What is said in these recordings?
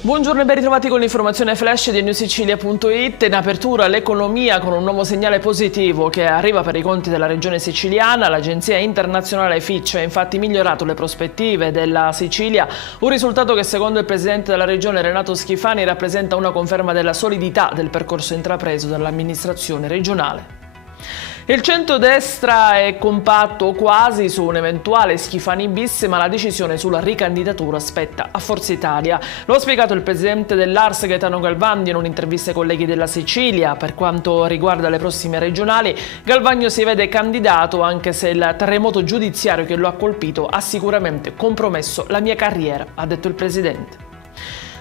Buongiorno e ben ritrovati con l'informazione flash di newsicilia.it. In apertura l'economia con un nuovo segnale positivo che arriva per i conti della regione siciliana. L'agenzia internazionale Fitch ha infatti migliorato le prospettive della Sicilia, un risultato che secondo il presidente della regione Renato Schifani rappresenta una conferma della solidità del percorso intrapreso dall'amministrazione regionale. Il centrodestra è compatto quasi su un eventuale Schifani bis, ma la decisione sulla ricandidatura spetta a Forza Italia. Lo ha spiegato il presidente dell'Ars Gaetano Galvagno in un'intervista ai colleghi della Sicilia. Per quanto riguarda le prossime regionali, Galvagno si vede candidato anche se il terremoto giudiziario che lo ha colpito ha sicuramente compromesso la mia carriera, ha detto il presidente.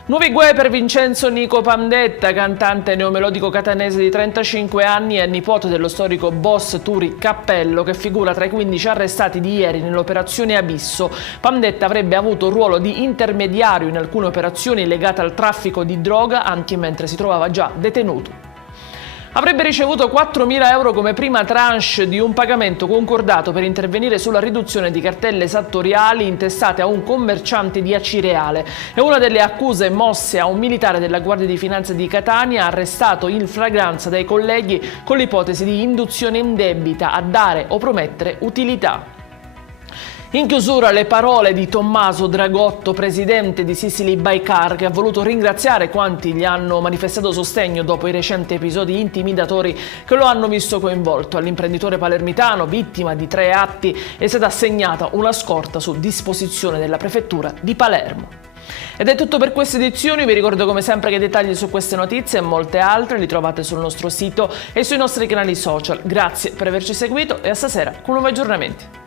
Nuovi guai per Vincenzo Nico Pandetta, cantante neomelodico catanese di 35 anni e nipote dello storico boss Turi Cappello, che figura tra i 15 arrestati di ieri nell'operazione Abisso. Pandetta avrebbe avuto un ruolo di intermediario in alcune operazioni legate al traffico di droga, anche mentre si trovava già detenuto. Avrebbe ricevuto 4.000 euro come prima tranche di un pagamento concordato per intervenire sulla riduzione di cartelle esattoriali intestate a un commerciante di Acireale. È una delle accuse mosse a un militare della Guardia di Finanza di Catania, arrestato in flagranza dai colleghi con l'ipotesi di induzione indebita a dare o promettere utilità. In chiusura le parole di Tommaso Dragotto, presidente di Sicily Bycar, che ha voluto ringraziare quanti gli hanno manifestato sostegno dopo i recenti episodi intimidatori che lo hanno visto coinvolto. All'imprenditore palermitano, vittima di 3 atti, è stata assegnata una scorta su disposizione della prefettura di Palermo. Ed è tutto per queste edizioni. Vi ricordo come sempre che i dettagli su queste notizie e molte altre li trovate sul nostro sito e sui nostri canali social. Grazie per averci seguito e a stasera con nuovi aggiornamenti.